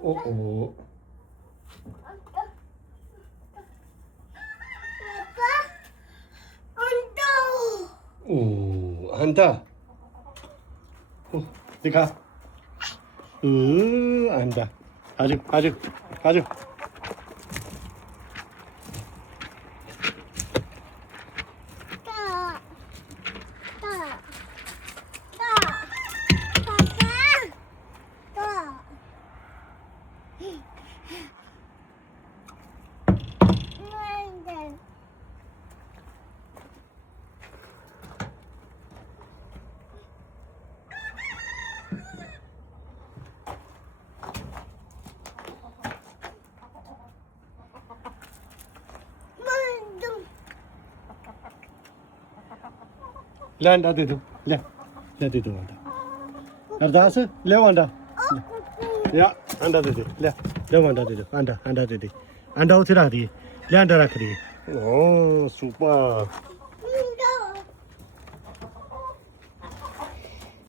Oh. Oh, anda. Oh, देखा. anda. आजू. ले अंडा दे दो ले दे दो अंडा अरदास ले अंडा या अंडा दे दे ले अंडा दे दो अंडा दे दे अंडा उसे रख दिए ले अंडा रख दिए ओ सुपर